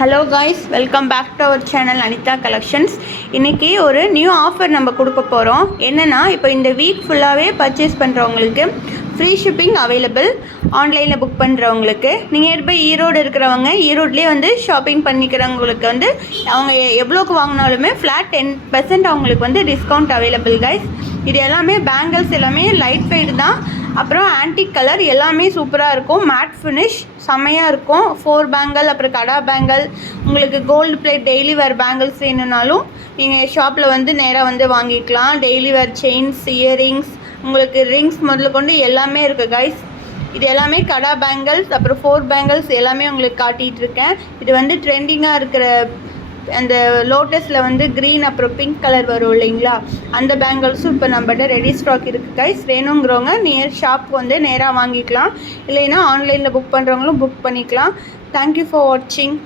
Hello guys, welcome back to our channel Anitha collections. இன்றைக்கி ஒரு new offer நம்ம கொடுக்க போகிறோம். என்னென்னா, இப்போ இந்த வீக் ஃபுல்லாகவே பர்ச்சேஸ் பண்ணுறவங்களுக்கு ஃப்ரீ ஷிப்பிங் அவைலபிள். ஆன்லைனில் புக் பண்ணுறவங்களுக்கு, நியர்பை ஈரோடு இருக்கிறவங்க ஈரோட்லேயே வந்து ஷாப்பிங் பண்ணிக்கிறவங்களுக்கு வந்து அவங்க எவ்வளோக்கு வாங்கினாலுமே ஃப்ளாட் 10% அவங்களுக்கு வந்து டிஸ்கவுண்ட் அவைலபிள் கைஸ். இது எல்லாமே பேங்கிள்ஸ் எல்லாமே லைட் வெயிட் தான். அப்புறம் ஆன்டிக் கலர் எல்லாமே சூப்பராக இருக்கும். மேட் ஃபினிஷ் செம்மையாக இருக்கும். 4 பேங்கிள், அப்புறம் கடா பேங்கிள், உங்களுக்கு gold plate daily wear bangles வேணும்னாலும் நீங்கள் ஷாப்பில் வந்து நேராக வந்து வாங்கிக்கலாம். டெய்லி வேர் செயின்ஸ், இயரிங்ஸ், உங்களுக்கு ரிங்ஸ் முதல்ல கொண்டு எல்லாமே இருக்குது கைஸ். இது எல்லாமே கடா பேங்கிள்ஸ், அப்புறம் 4 பேங்கிள்ஸ் எல்லாமே உங்களுக்கு காட்டிகிட்டு இருக்கேன். இது வந்து ட்ரெண்டிங்காக இருக்கிற அந்த லோட்டஸில் வந்து க்ரீன் அப்புறம் பிங்க் கலர் வரும் இல்லைங்களா, அந்த பேங்கிள்ஸும் இப்போ நம்மகிட்ட ரெடி ஸ்டாக் இருக்குது கைஸ். வேணுங்கிறவங்க நியர் ஷாப் வந்து நேராக வாங்கிக்கலாம். இல்லைன்னா ஆன்லைனில் புக் பண்ணுறவங்களும் புக் பண்ணிக்கலாம். தேங்க்யூ ஃபார் வாட்சிங்.